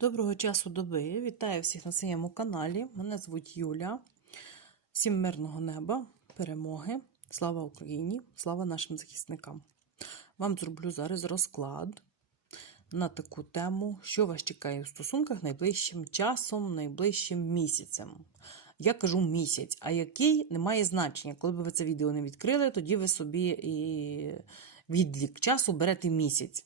Доброго часу доби. Вітаю всіх на своєму каналі. Мене звуть Юля. Всім мирного неба, перемоги. Слава Україні! Слава нашим захисникам! Вам зроблю зараз розклад на таку тему, що вас чекає у стосунках найближчим часом, найближчим місяцем. Я кажу місяць, а який не має значення. Коли б ви це відео не відкрили, тоді ви собі і відлік часу берете місяць.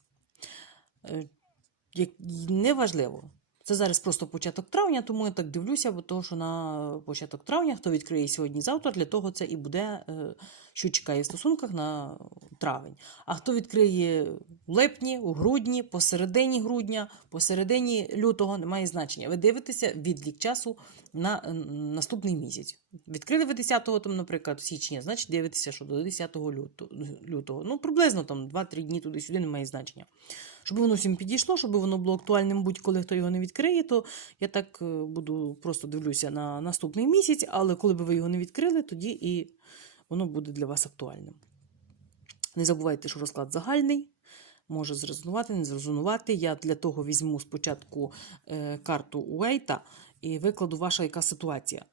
Неважливо. Це зараз просто початок травня, тому я так дивлюся, бо того, що на початок травня, хто відкриє сьогодні-завтра, для того це і буде, е, що чекає в стосунках на травень. А хто відкриє в липні, у грудні, посередині грудня, посередині лютого, немає значення. Ви дивитеся відлік часу на наступний місяць. Відкрили ви 10-го, там, наприклад, січня, значить дивитеся, що до 10 лютого. Ну, приблизно там 2-3 дні туди-сюди немає значення. Щоб воно всім підійшло, щоб воно було актуальним будь-коли хто його не відкриє, то я так е, буду просто дивлюся на наступний місяць, але коли б ви його не відкрили, тоді і воно буде для вас актуальним. Не забувайте, що розклад загальний. Може зрезонувати, не зрезонувати. Я для того візьму спочатку е, карту Уейта і викладу ваша яка ситуація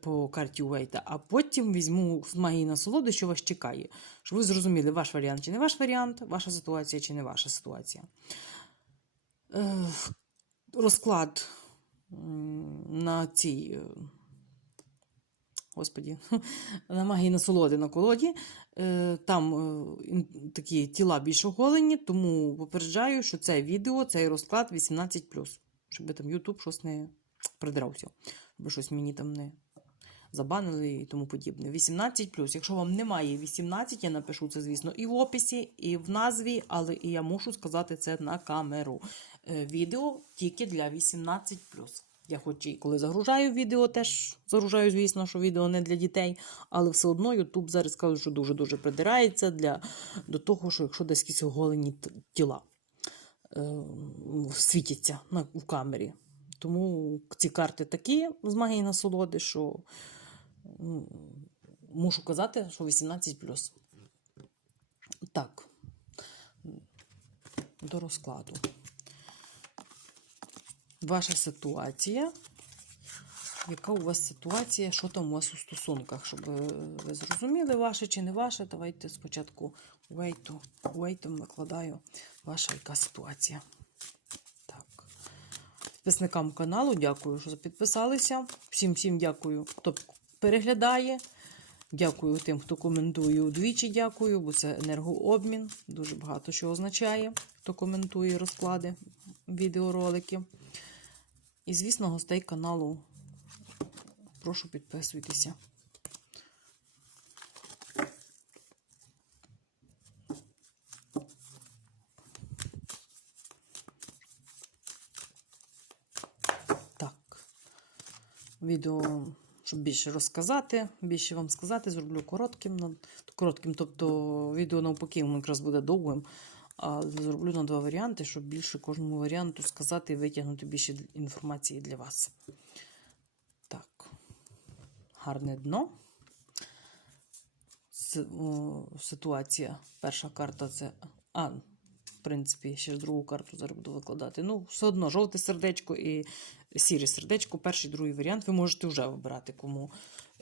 по карті Уейта, а потім візьму з магії насолоди, що вас чекає. Щоб ви зрозуміли, ваш варіант чи не ваш варіант, ваша ситуація чи не ваша ситуація. Е, розклад на цій. е, Господі, на магії насолоди на колоді. Е, Там такі тіла більш оголені, тому попереджаю, що це відео, цей розклад 18+. Щоб там YouTube щось не придирався, щоб щось мені там не забанили і тому подібне. 18+. Якщо вам немає 18, я напишу це, звісно, і в описі, і в назві, але і я мушу сказати це на камеру. Е, Відео тільки для 18+. Я хоч і коли загружаю відео, теж загружаю, звісно, що відео не для дітей, але все одно YouTube зараз каже, що дуже-дуже придирається для, до того, що якщо десь якісь оголені тіла світяться на, в камері. Тому ці карти такі з магії насолоди, що мушу казати, що 18 Так, до розкладу. Ваша ситуація. Яка у вас ситуація, що там у вас у стосунках? Щоб е, ви зрозуміли, ваше чи не ваше, давайте спочатку вейтом викладаю ваша яка ситуація. Так. Підписникам каналу дякую, що підписалися. Всім всім дякую, хто переглядає. Дякую тим, хто коментує удвічі. Дякую, бо це енергообмін. Дуже багато що означає, хто коментує розклади, відеоролики. І, звісно, гостей каналу прошу підписуйтеся. Так. Відео, щоб більше розказати, більше вам сказати, зроблю коротким. Коротким, тобто відео навпаки, воно якраз буде довгим. А зроблю на два варіанти, щоб більше кожному варіанту сказати і витягнути більше інформації для вас. Так, гарне дно. Ситуація. Перша карта це. А, принципі, ще другу карту зараз буду викладати. Ну, все одно, жовте сердечко і сіре сердечко. Перший другий варіант. Ви можете вже вибирати, кому,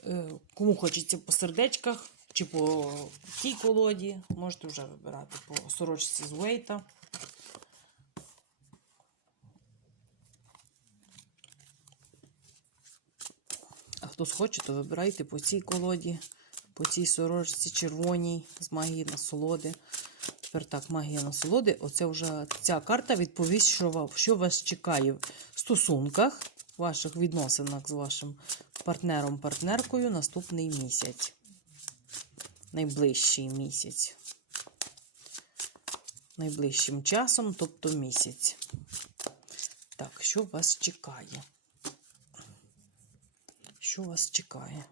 е, кому хочеться по сердечках чи по тій колоді. Можете вже вибирати по сорочці з Уейта. А хто схоче, то вибирайте по цій колоді, по цій сорочці червоній з магії насолоди. Тепер так, магія насолоди. Оце вже ця карта відповість, що, що вас чекає в стосунках, в ваших відносинах з вашим партнером, партнеркою наступний місяць. Найближчий місяць. Найближчим часом, тобто місяць. Так, що вас чекає? Що вас чекає?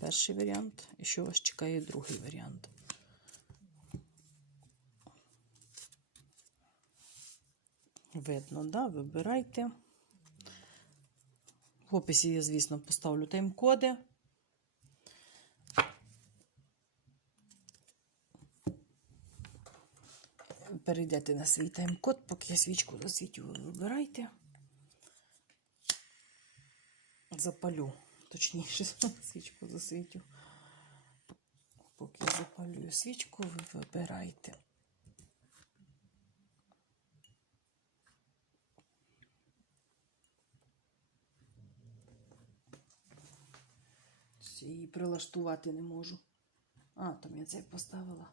Перший варіант, і що вас чекає другий варіант. Видно, да? Вибирайте. В описі я, звісно, поставлю тайм-коди. перейдете на свій тайм-код, поки я свічку засвітю, ви вибирайте. Запалю, точніше, свічку засвітю. Поки я запалюю свічку, ви вибирайте. Ще Її прилаштувати не можу. А, там я цей поставила.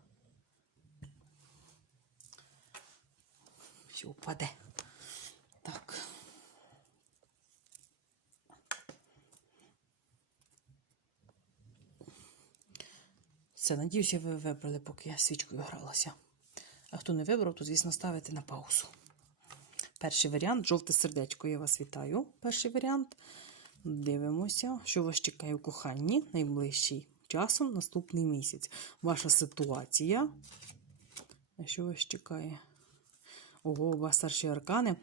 Що впаде. Так. Все, надіюся, ви вибрали, поки я свічкою гралася. А хто не вибрав, то, звісно, ставите на паузу. Перший варіант жовте сердечко. Я вас вітаю. Перший варіант. Дивимося, що вас чекає у коханні найближчий часом наступний місяць. Ваша ситуація. А що вас чекає? Ого, у вас старші аркани.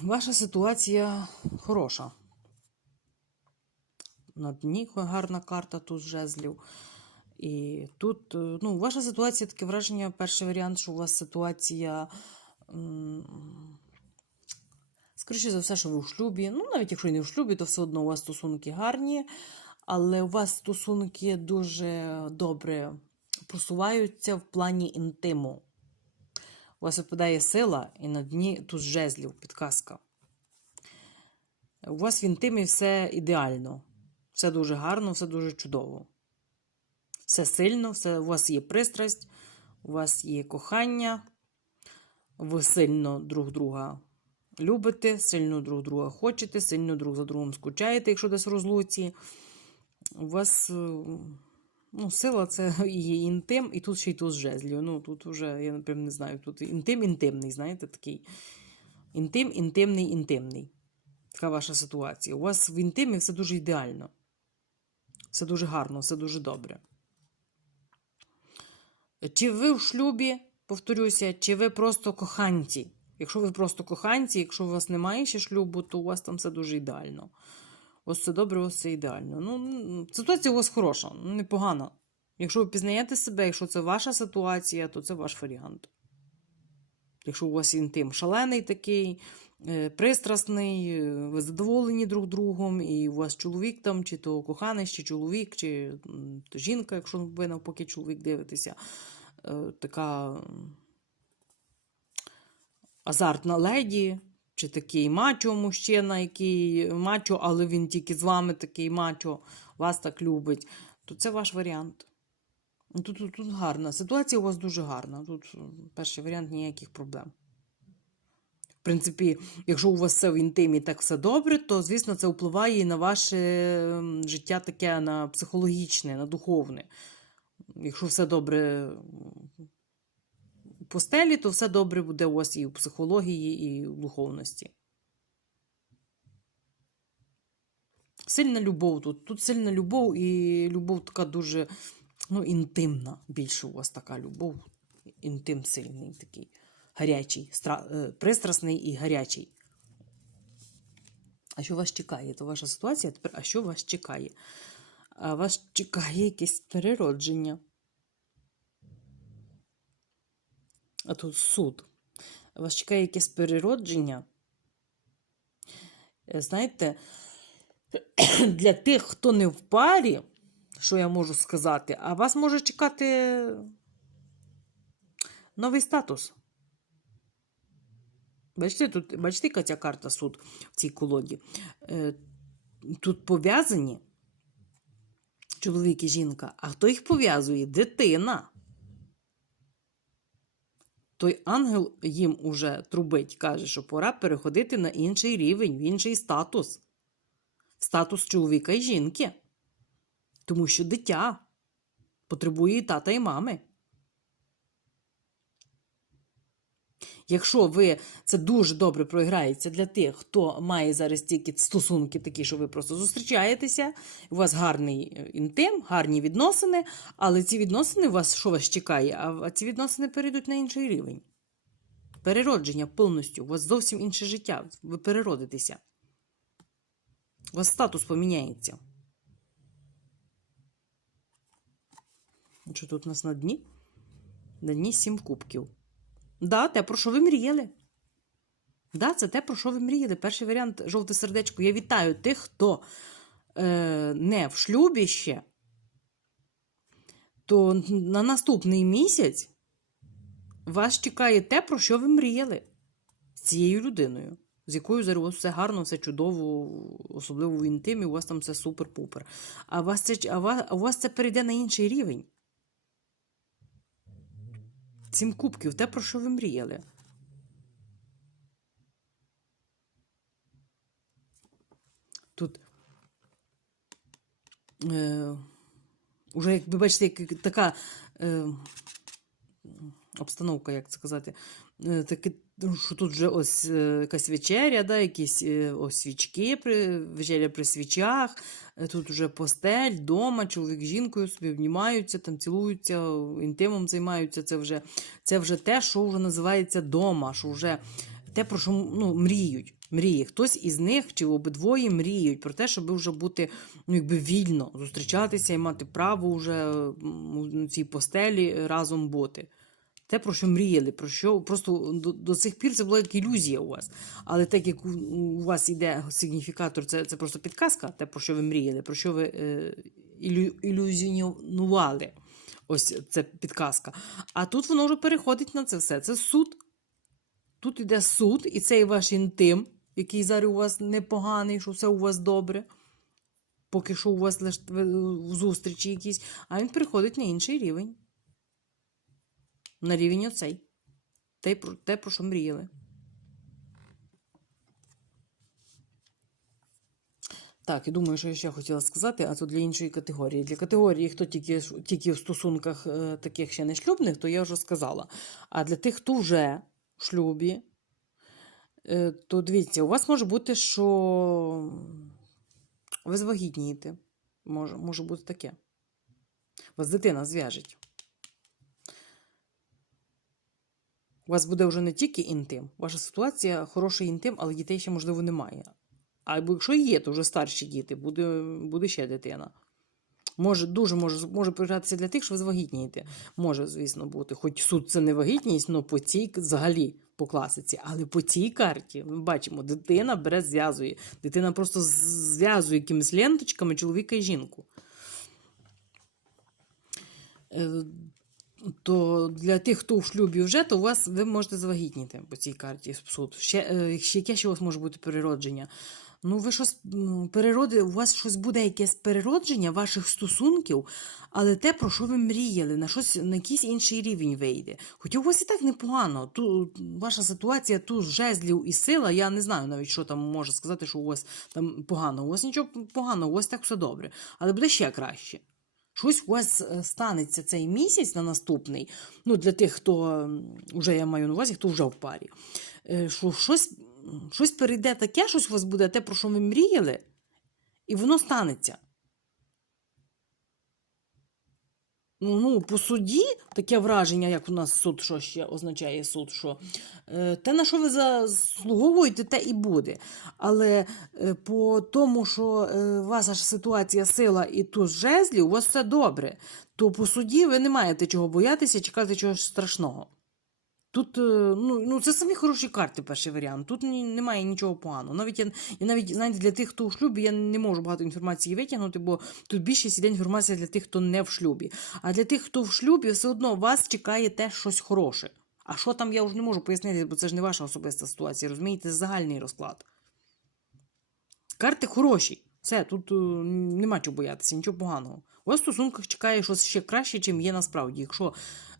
Ваша ситуація хороша. На дні гарна карта тут жезлів. І тут, е, ну, ваша ситуація таке враження, перший варіант, що у вас ситуація. Скоріше за все, що ви у шлюбі. Ну, навіть якщо не в шлюбі, то все одно у вас стосунки гарні, але у вас стосунки дуже добре просуваються в плані інтиму. У вас випадає сила, і на дні тут жезлів, підказка. У вас в інтимі все ідеально, все дуже гарно, все дуже чудово. Все сильно, все, у вас є пристрасть, у вас є кохання, ви сильно друг друга любите, сильно друг друга хочете, сильно друг за другом скучаєте, якщо десь розлуці. У вас е, ну, сила це і інтим, і тут ще й туз жезлів. Ну, тут вже, я напевно, не знаю, тут інтим інтимний, знаєте, такий. Інтим, інтимний, інтимний. Така ваша ситуація. У вас в інтимі все дуже ідеально. Все дуже гарно, все дуже добре. Чи ви в шлюбі, повторюся, чи ви просто коханці? Якщо ви просто коханці, якщо у вас немає ще шлюбу, то у вас там все дуже ідеально. Ось все добре, ось все ідеально. Ну, ситуація у вас хороша, ну, непогана. Якщо ви пізнаєте себе, якщо це ваша ситуація, то це ваш варіант. Якщо у вас інтим шалений такий, е, пристрасний, е, ви задоволені друг другом, і у вас чоловік там, чи то коханий, чи чоловік, чи то жінка, якщо ви навпаки чоловік дивитеся, е, така азартна леді, чи такий мачо мужчина, який мачо, але він тільки з вами такий мачо, вас так любить, то це ваш варіант. Ну, Тут, тут, тут гарна. Ситуація у вас дуже гарна. Тут перший варіант ніяких проблем. В принципі, якщо у вас все в інтимі так все добре, то, звісно, це впливає і на ваше життя таке на психологічне, на духовне. Якщо все добре постелі, то все добре буде вас і в психології, і в духовності. Сильна любов тут. Тут сильна любов, і любов така дуже ну, інтимна. Більше у вас така любов. Інтим сильний такий. Гарячий, стра... е, пристрасний і гарячий. А що вас чекає? То ваша ситуація тепер, а що вас чекає? А вас чекає якесь переродження. А тут суд. Вас чекає якесь переродження. Е, Знаєте, для тих, хто не в парі, що я можу сказати, а вас може чекати новий статус. Бачите, тут, бачите, яка ця карта суд в цій колоді. Е, Тут пов'язані чоловік і жінка, а хто їх пов'язує? Дитина. Той ангел їм уже трубить, каже, що пора переходити на інший рівень, в інший статус. Статус чоловіка і жінки. Тому що дитя потребує і тата, і мами. Якщо ви це дуже добре проіграється для тих, хто має зараз тільки стосунки такі, що ви просто зустрічаєтеся, у вас гарний е, інтим, гарні відносини, але ці відносини у вас що вас чекає? А а ці відносини перейдуть на інший рівень. Переродження повністю. У вас зовсім інше життя. Ви переродитеся. У вас статус поміняється. Що тут у нас на дні? На дні сім кубків. Да, те, про що ви мріяли. Да, це те, про що ви мріяли. Перший варіант жовте сердечко. Я вітаю тих, хто е, не в шлюбі ще, то на наступний місяць вас чекає те, про що ви мріяли з цією людиною, з якою зараз у вас все гарно, все чудово, особливо в інтимі, у вас там все супер-пупер. А, вас це, а, вас, у вас це перейде на інший рівень. Сім кубків, те, про що ви мріяли. Тут е, уже, як ви бачите, як, така е, обстановка, як сказати, е, таке, що тут вже ось е, якась вечеря, да, якісь е, ось свічки, при, вечеря при свічах, е, тут вже постель, дома, чоловік з жінкою собі обнімаються, там цілуються, інтимом займаються. Це вже, це вже те, що вже називається дома, що вже те, про що ну, мріють. Мріє. Хтось із них чи обидвоє мріють про те, щоб вже бути ну, якби вільно зустрічатися і мати право вже у цій постелі разом бути. Те, про що мріяли, про що просто до, до цих пір це була як ілюзія у вас. Але так як у, у вас йде сигніфікатор, це, це просто підказка, те, про що ви мріяли, про що ви е, ілю, ілюзіонували. Ось це підказка. А тут воно вже переходить на це все. Це суд. Тут йде суд, і цей ваш інтим, який зараз у вас непоганий, що все у вас добре. Поки що у вас в зустрічі якісь, а він переходить на інший рівень. На рівень оцей. Те, про, те, про що мріяли. Так, і думаю, що я ще хотіла сказати, а то для іншої категорії. Для категорії, хто тільки, тільки в стосунках е, таких ще не шлюбних, то я вже сказала. А для тих, хто вже в шлюбі, е, то дивіться, у вас може бути, що ви звагітнієте. Може, може бути таке. Вас дитина зв'яжеть. У вас буде вже не тільки інтим. Ваша ситуація хороший інтим, але дітей ще, можливо, немає. Або якщо є, то вже старші діти, буде, буде ще дитина. Може, дуже може, може пригратися для тих, що ви звагітнієте. Може, звісно, бути. Хоч суд це не вагітність, але по цій взагалі по класиці. Але по цій карті ми бачимо, дитина бере, зв'язує. Дитина просто зв'язує якимись ленточками чоловіка і жінку. То для тих, хто в шлюбі вже, то у вас ви можете завагітніти по цій карті суд. Ще, е, яке ще у вас може бути переродження? Ну, ви щось перероди, у вас щось буде якесь переродження ваших стосунків, але те, про що ви мріяли, на щось на якийсь інший рівень вийде. Хоча у вас і так непогано. Ту, ваша ситуація тут жезлів і сила, я не знаю навіть, що там може сказати, що у вас там погано. У вас нічого поганого, у вас так все добре. Але буде ще краще. Щось у вас е, станеться цей місяць на наступний. Ну, для тих, хто вже я маю на увазі, хто вже в парі. е, Що щось, щось перейде таке, щось у вас буде, те, про що ви мріяли, і воно станеться. Ну, по суді таке враження, як у нас суд, що ще означає суд, що е, те, на що ви заслуговуєте, те і буде. Але е, по тому, що е, ваша ж ситуація сила і туз жезлів, у вас все добре, то по суді ви не маєте чого боятися, чекати чогось страшного. Тут, е, ну, ну, це самі хороші карти, перший варіант. Тут немає нічого поганого. Навіть я, я навіть знаєте, для тих, хто в шлюбі, я не можу багато інформації витягнути, бо тут більшість іде інформація для тих, хто не в шлюбі. А для тих, хто в шлюбі, все одно вас чекає теж щось хороше. А що там я вже не можу пояснити, бо це ж не ваша особиста ситуація, розумієте, загальний розклад. Карти хороші. Все, тут е, нема чого боятися, нічого поганого. У вас в стосунках чекає щось ще краще, чим є насправді. Якщо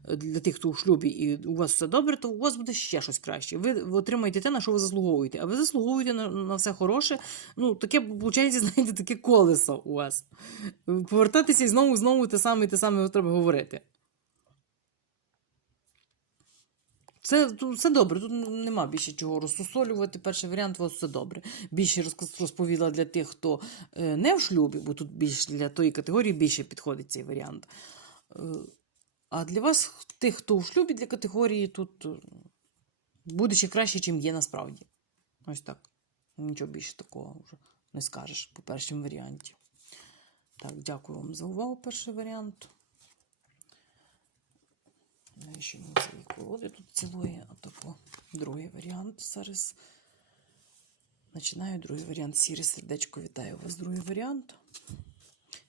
е, для тих, хто у шлюбі, і у вас все добре, то у вас буде ще щось краще. Ви, отримаєте те, на що ви заслуговуєте. А ви заслуговуєте на, на все хороше. Ну, таке, виходить, знаєте, таке колесо у вас. Повертатися і знову, знову те саме, і те саме треба говорити. Тут все добре, тут нема більше чого розсусолювати. Перший варіант у вас все добре. Більше розповіла для тих, хто е, не в шлюбі, бо тут більш для тої категорії більше підходить цей варіант. Е, А для вас, тих, хто в шлюбі для категорії, тут е, буде ще краще, ніж є насправді. Ось так. Нічого більше такого вже не скажеш по першому варіанті. Так, дякую вам за увагу, перший варіант. Навіщо мені цієї колоди тут цілої, а тако другий варіант. Зараз починаю другий варіант. Сіре сердечко, вітаю вас. Другий варіант.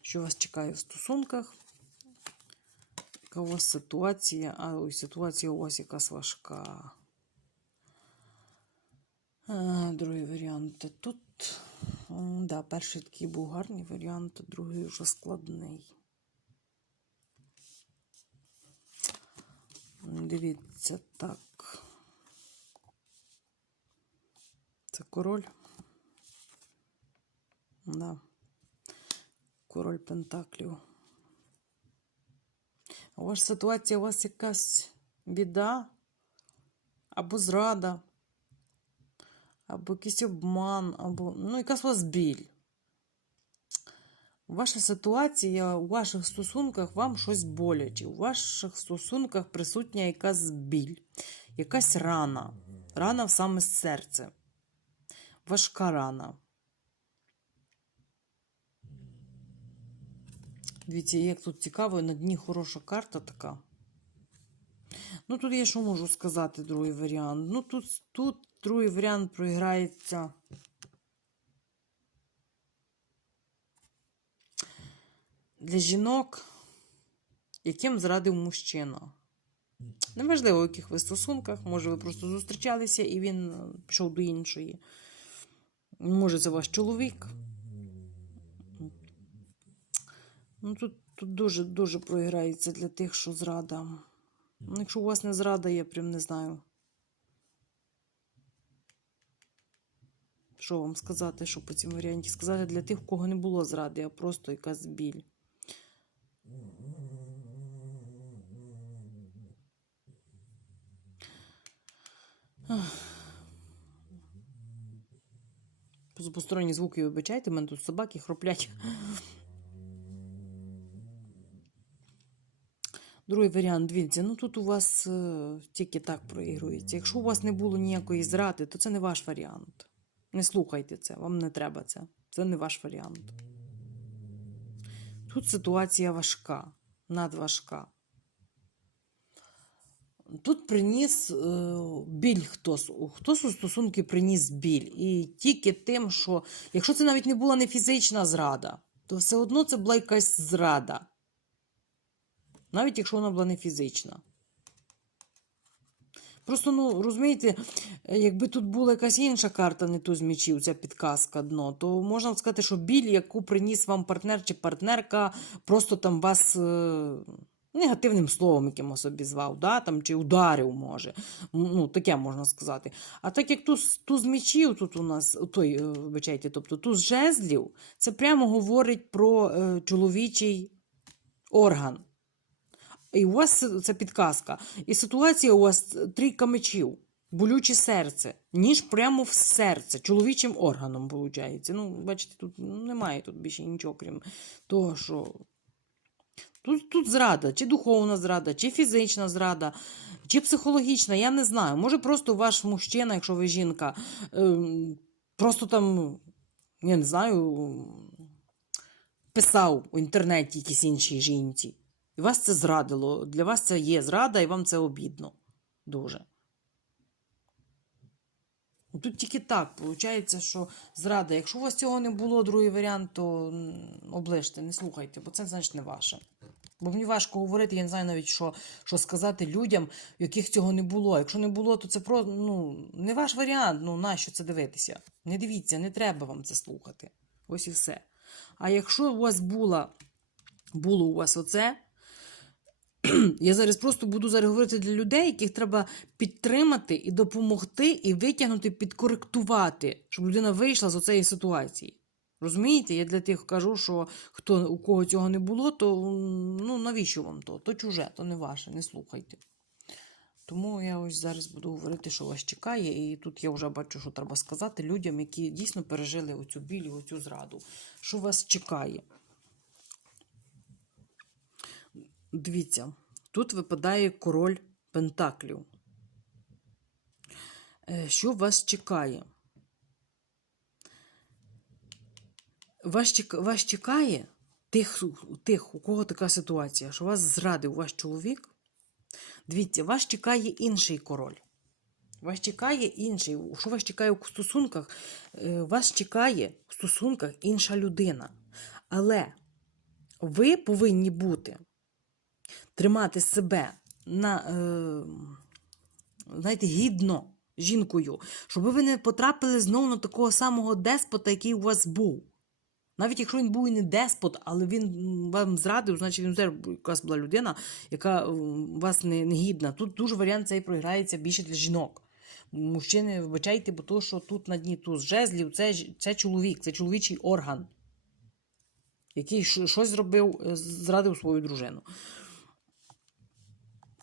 Що вас чекає в стосунках? Яка у вас ситуація? А ой, ситуація у вас якась важка. Другий варіант. Тут, да, перший такий був гарний варіант, другий вже складний. Дивіться так. Це король. Да. Король Пентаклів. У вас ситуація, у вас якась біда, або зрада, або якийсь обман, або ну, якась у вас біль. Ваша ситуація у ваших стосунках вам щось боляче. У ваших стосунках присутня якась біль, якась рана. Рана в саме серце. Важка рана. Дивіться, як тут цікаво, на дні хороша карта така. Ну, тут я що можу сказати, другий варіант. Ну, тут, тут другий варіант проіграється. Для жінок, яким зрадив мужчина. Неважливо, в яких ви стосунках, може, ви просто зустрічалися і він е, пішов до іншої. Може, це ваш чоловік. Ну, тут, тут дуже, дуже проіграється для тих, що зрада. Ну, якщо у вас не зрада, я прям не знаю. Що вам сказати, що по цьому варіанті? Сказати для тих, у кого не було зради, а просто якась біль. Посторонні звуки вибачайте, мене тут собаки хроплять. Другий варіант, дивіться, ну тут у вас е, тільки так проігрується. Якщо у вас не було ніякої зради, то це не ваш варіант. Не слухайте це, вам не треба це. Це не ваш варіант. Тут ситуація важка, надважка. Тут приніс е, біль хтось. Хтось у стосунки приніс біль. І тільки тим, що якщо це навіть не була не фізична зрада, то все одно це була якась зрада. Навіть якщо вона була не фізична. Просто, ну, розумієте, якби тут була якась інша карта, не ту з мечів, ця підказка дно, то можна сказати, що біль, яку приніс вам партнер чи партнерка, просто там вас е, негативним словом якимось обізвав, да? там, чи ударив, може. Ну, таке можна сказати. А так як туз, туз мечів тут у нас, той, е, вибачайте, тобто туз жезлів, це прямо говорить про е, чоловічий орган. І у вас це підказка. І ситуація у вас трійка мечів, болюче серце, ніж прямо в серце, чоловічим органом, виходить. Ну, бачите, тут немає тут більше нічого, крім того, що. Тут, тут зрада, чи духовна зрада, чи фізична зрада, чи психологічна, я не знаю. Може, просто ваш мужчина, якщо ви жінка, ем, просто там, я не знаю, писав у інтернеті якісь іншій жінці. І вас це зрадило. Для вас це є зрада, і вам це обідно. Дуже. Ну, Тут тільки так, виходить, що зрада. Якщо у вас цього не було, другий варіант, то оближте, не слухайте, бо це значить не ваше. Бо мені важко говорити, я не знаю навіть, що, що сказати людям, яких цього не було. Якщо не було, то це про, ну, не ваш варіант, ну нащо це дивитися? Не дивіться, не треба вам це слухати. Ось і все. А якщо у вас була, було у вас оце, я зараз просто буду зараз говорити для людей, яких треба підтримати і допомогти, і витягнути, підкоректувати, щоб людина вийшла з цієї ситуації. Розумієте? Я для тих кажу, що хто у кого цього не було, то ну навіщо вам то? То чуже, то не ваше, не слухайте. Тому я ось зараз буду говорити, що вас чекає, і тут я вже бачу, що треба сказати людям, які дійсно пережили оцю біль, оцю зраду. Що вас чекає? Дивіться, тут випадає король Пентаклів. Е, Що вас чекає? Вас, чек- вас чекає тих, тих, у кого така ситуація, що вас зрадив ваш чоловік, Дивіться, вас чекає інший король. Вас чекає інший. Що вас чекає у стосунках? Е, Вас чекає в стосунках інша людина. Але ви повинні бути, тримати себе на, е, знаєте, гідно жінкою, щоб ви не потрапили знову на такого самого деспота, який у вас був. Навіть якщо він був і не деспот, але він вам зрадив, значить він теж якась була людина, яка м, вас не, не гідна. Тут дуже варіант цей програється більше для жінок. Мужчини, вибачайте, бо то, що тут на дні туз жезлів, це, це чоловік, це чоловічий орган, який щось зробив, е, зрадив свою дружину.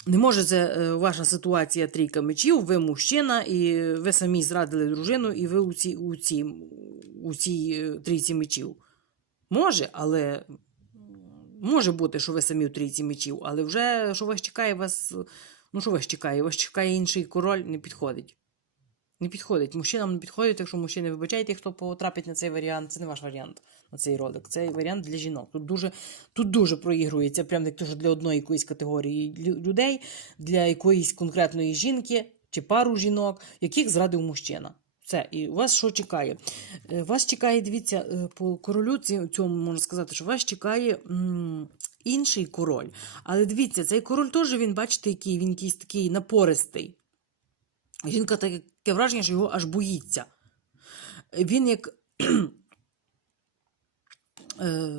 Не може це е, ваша ситуація трійка мечів, ви мужчина, і ви самі зрадили дружину, і ви у цій, у цій, у цій е, трійці мечів. Може, але може бути, що ви самі у трійці мечів, але вже що вас чекає, вас. Ну, що вас чекає? Вас чекає інший король, не підходить. Не підходить. Мужчинам не підходить, якщо мужчини вибачайте, хто потрапить на цей варіант, це не ваш варіант на цей ролик. Це варіант для жінок. Тут дуже, тут дуже проігрується, прям як для одної якоїсь категорії людей, для якоїсь конкретної жінки чи пару жінок, яких зрадив мужчина. Все, і вас що чекає? Е, Вас чекає, дивіться, е, по королю цьому можна сказати, що вас чекає м, інший король. Але дивіться, цей король теж він, бачите, який він якийсь такий напористий. Жінка таке враження, що його аж боїться. Він як е,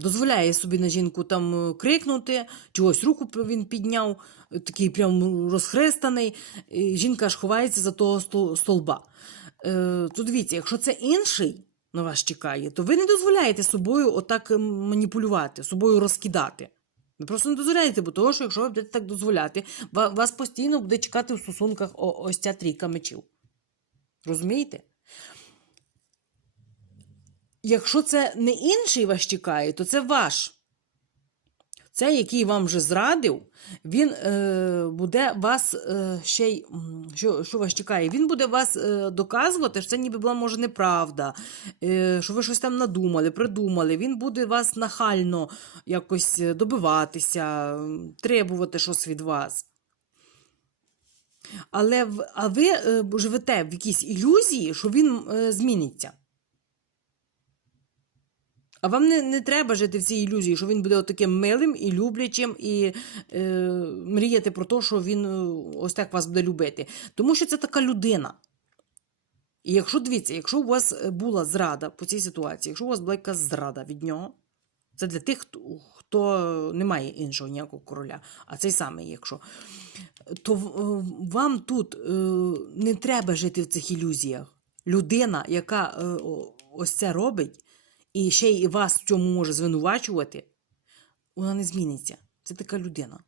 дозволяє собі на жінку там е, крикнути, чогось руку він підняв, е, такий прям розхрестаний. і Жінка аж ховається за того столба. То дивіться, якщо це інший на вас чекає, то ви не дозволяєте собою отак ем, маніпулювати, собою розкидати. Ви просто не дозволяєте, бо того, що якщо ви будете так дозволяти, вас постійно буде чекати в стосунках ось ця трійка мечів. Розумієте? Якщо це не інший вас чекає, то це ваш. Цей, який вам вже зрадив, він е, буде вас е, ще й. Що, що вас чекає? Він буде вас е, доказувати, що це ніби була може неправда, е, що ви щось там надумали, придумали. Він буде вас нахально якось е, добиватися, требувати щось від вас. Але а ви е, живете в якійсь ілюзії, що він е, зміниться. А вам не, не треба жити в цій ілюзії, що він буде таким милим і люблячим, і е, мріяти про те, що він е, ось так вас буде любити. Тому що це така людина. І якщо дивіться, якщо у вас була зрада по цій ситуації, якщо у вас була якась зрада від нього, це для тих, хто, немає не має іншого ніякого короля, а цей самий, якщо, то е, вам тут е, не треба жити в цих ілюзіях. Людина, яка е, ось це робить, і ще й вас в цьому може звинувачувати, вона не зміниться. Це така людина.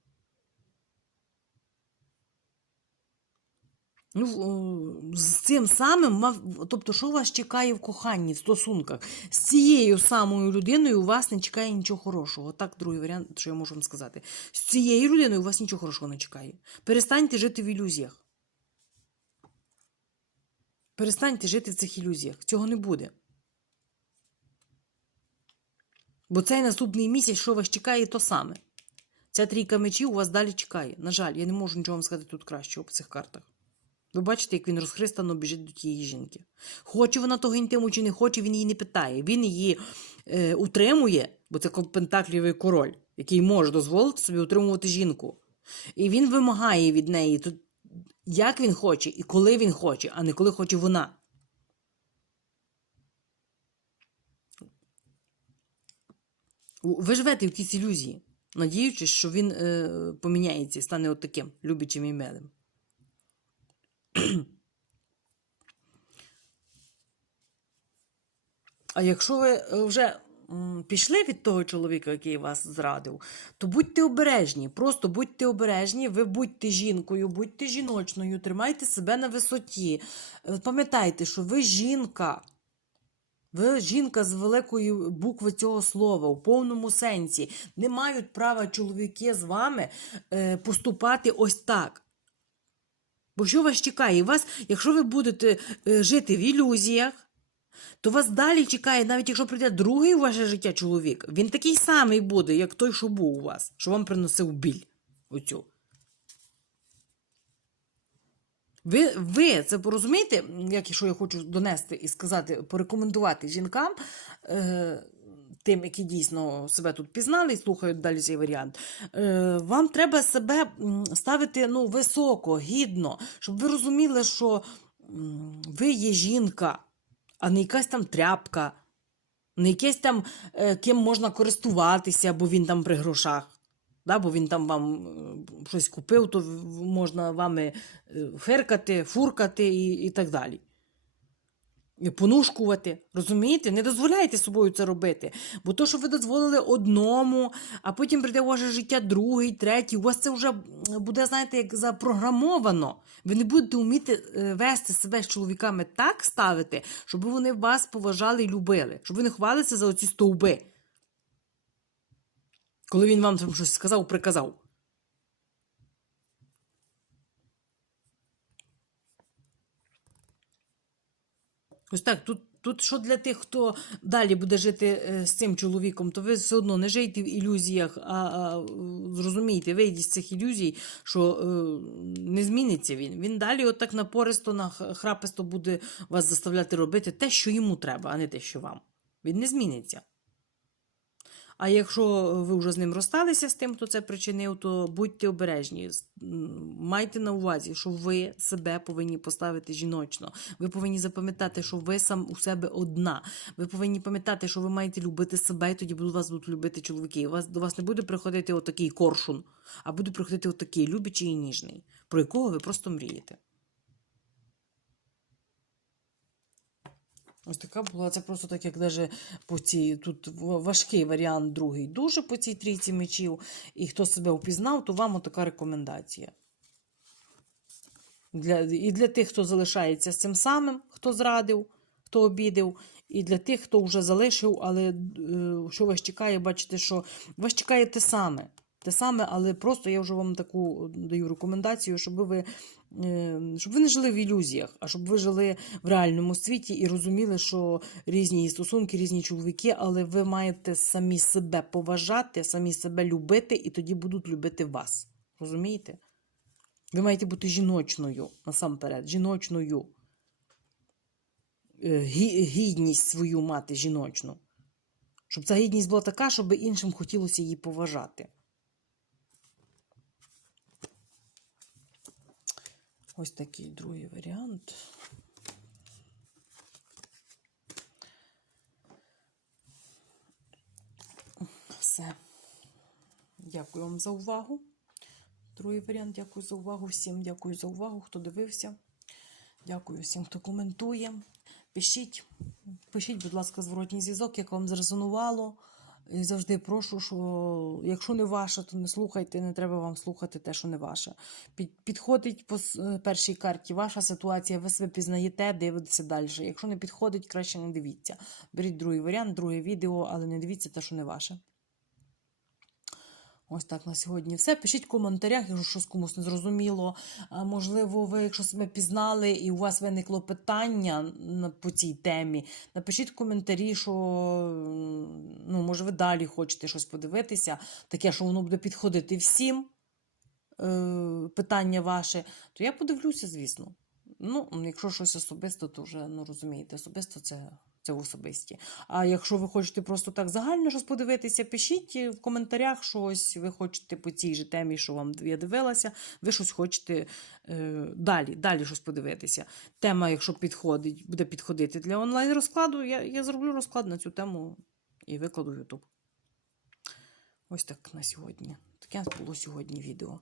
Ну, з цим самим, тобто, що вас чекає в коханні, в стосунках? З цією самою людиною у вас не чекає нічого хорошого. Так, другий варіант, що я можу вам сказати. З цією людиною у вас нічого хорошого не чекає. Перестаньте жити в ілюзіях. Перестаньте жити в цих ілюзіях. Цього не буде. Бо цей наступний місяць, що вас чекає, то саме. Ця трійка мечів у вас далі чекає. На жаль, я не можу нічого вам сказати тут кращого по цих картах. Ви бачите, як він розхристано біжить до тієї жінки. Хоче вона того інтиму чи не хоче, він її не питає. Він її е, утримує, бо це пентаклівий король, який може дозволити собі утримувати жінку. І він вимагає від неї, то як він хоче і коли він хоче, а не коли хоче вона. Ви живете в якійсь ілюзії, надіючись, що він е, поміняється і стане от таким любячим і милим. А якщо ви е, вже пішли від того чоловіка, який вас зрадив, то будьте обережні. Просто будьте обережні, ви будьте жінкою, будьте жіночною, тримайте себе на висоті. Е, Пам'ятайте, що ви жінка. Ви жінка з великої букви цього слова, у повному сенсі. Не мають права чоловіки з вами е, поступати ось так. Бо що вас чекає? Вас, якщо ви будете е, жити в ілюзіях, то вас далі чекає, навіть якщо прийде другий у ваше життя чоловік, він такий самий буде, як той, що був у вас, що вам приносив біль. Оцю. Ви, ви це порозумієте, як і що я хочу донести і сказати, порекомендувати жінкам, е, тим, які дійсно себе тут пізнали і слухають далі цей варіант. Е, вам треба себе ставити ну, високо, гідно, щоб ви розуміли, що ви є жінка, а не якась там тряпка, не якесь там, е, ким можна користуватися, бо він там при грошах. Да, бо він там вам е, щось купив, то можна вами феркати, фуркати і, і так далі. Понушкувати. Розумієте? Не дозволяйте собою це робити. Бо то, що ви дозволили одному, а потім прийде ваше життя другий, третій, у вас це вже буде, знаєте, як запрограмовано. Ви не будете вміти е, вести себе з чоловіками так ставити, щоб вони вас поважали і любили, щоб ви не хвалилися за оці стовби. Коли він вам там щось сказав, приказав. Ось так, тут, тут що для тих, хто далі буде жити е, з цим чоловіком, то ви все одно не жийте в ілюзіях, а, а зрозумійте, вийдіть з цих ілюзій, що е, не зміниться він. Він далі отак напористо, нахраписто буде вас заставляти робити те, що йому треба, а не те, що вам. Він не зміниться. А якщо ви вже з ним розсталися з тим, хто це причинив, то будьте обережні. Майте на увазі, що ви себе повинні поставити жіночно. Ви повинні запам'ятати, що ви сам у себе одна. Ви повинні пам'ятати, що ви маєте любити себе, і тоді вас будуть любити чоловіки. Вас, до вас не буде приходити отакий коршун, а буде приходити отакий любячий і ніжний, про якого ви просто мрієте. Ось така була. Це просто так, як даже по цій тут важкий варіант другий. Дуже по цій трійці мечів. І хто себе впізнав, то вам отака рекомендація. Для, і для тих, хто залишається з цим самим, хто зрадив, хто обідив, і для тих, хто вже залишив, але е, що вас чекає, бачите, що вас чекає те саме. Те саме, але просто я вже вам таку даю рекомендацію, щоб ви, е, щоб ви не жили в ілюзіях, а щоб ви жили в реальному світі і розуміли, що різні стосунки, різні чоловіки, але ви маєте самі себе поважати, самі себе любити, і тоді будуть любити вас. Розумієте? Ви маєте бути жіночною насамперед, жіночною. Е, Гідність свою мати жіночну. Щоб ця гідність була така, щоб іншим хотілося її поважати. Ось такий другий варіант. Все. Дякую вам за увагу. Другий варіант. Дякую за увагу. Всім дякую за увагу, хто дивився. Дякую всім, хто коментує. Пишіть, пишіть, будь ласка, зворотній зв'язок, як вам зрезонувало. І завжди прошу, що якщо не ваше, то не слухайте, не треба вам слухати те, що не ваше. Підходить по е, першій карті ваша ситуація, ви себе пізнаєте, дивитеся далі. Якщо не підходить, краще не дивіться. Беріть другий варіант, друге відео, але не дивіться те, що не ваше. Ось так на сьогодні все. Пишіть в коментарях, якщо щось комусь не зрозуміло. Можливо, ви, якщо себе пізнали і у вас виникло питання по цій темі, напишіть в коментарі, що ну, може ви далі хочете щось подивитися, таке, що воно буде підходити всім. Е, питання ваше, то я подивлюся, звісно. Ну, якщо щось особисто, то вже ну розумієте, особисто це, це особисті. А якщо ви хочете просто так загально щось подивитися, пишіть в коментарях щось. Ви хочете по цій же темі, що вам я дивилася, ви щось хочете е, далі, далі щось подивитися. Тема, якщо підходить, буде підходити для онлайн розкладу, я, я зроблю розклад на цю тему і викладу YouTube. Ось так на сьогодні. Таке було сьогодні відео.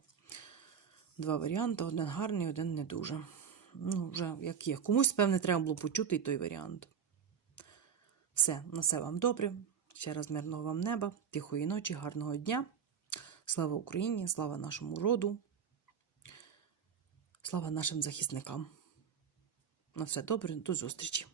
Два варіанти: один гарний, один не дуже. Ну, вже як є. Комусь, певне, треба було почути і той варіант. Все, на все вам добре. Ще раз мирного вам неба, тихої ночі, гарного дня. Слава Україні, слава нашому роду, слава нашим захисникам. На все добре, до зустрічі!